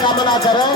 काम ना करो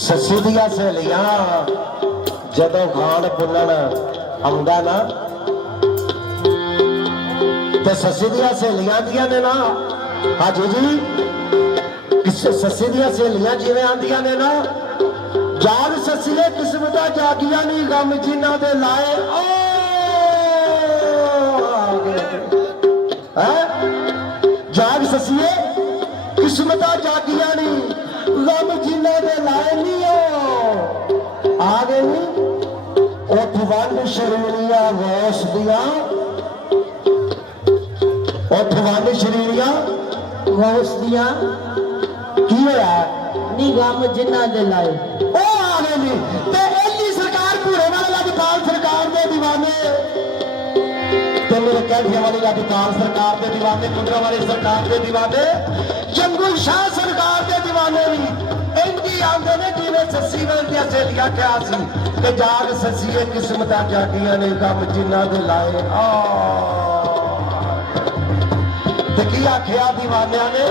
सस्सी दियां सहेलियां जदों खान पुलण आउंदा ना ते सस्सी दियां सहेलियां आंदियां ने ना हाजी जी सस्सी दियां सहेलियां जिवें आंदियां ने ना जाग सस्सीए किस्मतां जागियां नी गम जिन्हां दे लाए जाग सस्सीए किस्मतां जागियां नी गम जिन्हां दे लाए नी आ गए नी उठ वंड शरीरियां गौस दियां उठ वंड शरीरियां गौस दियां की होया नी गम जिन्हां दे लाए ओ आ गए नी ते एली सरकार पूरे वाले लजपाल सरकार दे दीवाने ते मेरे कहने वाली लजपाल सरकार दे दीवाने कुंडरा वाली सरकार दे दीवाने जंगुल शाह सरकार दे दीवाने भी इंजी आंदे ने जिवें सस्सी वाल दियां सहेलियां क्या सी ते जाग सस्सीए किस्मतां जागियां ने गम जिन्हां दे लाए ते की आखिया दीवानियां ने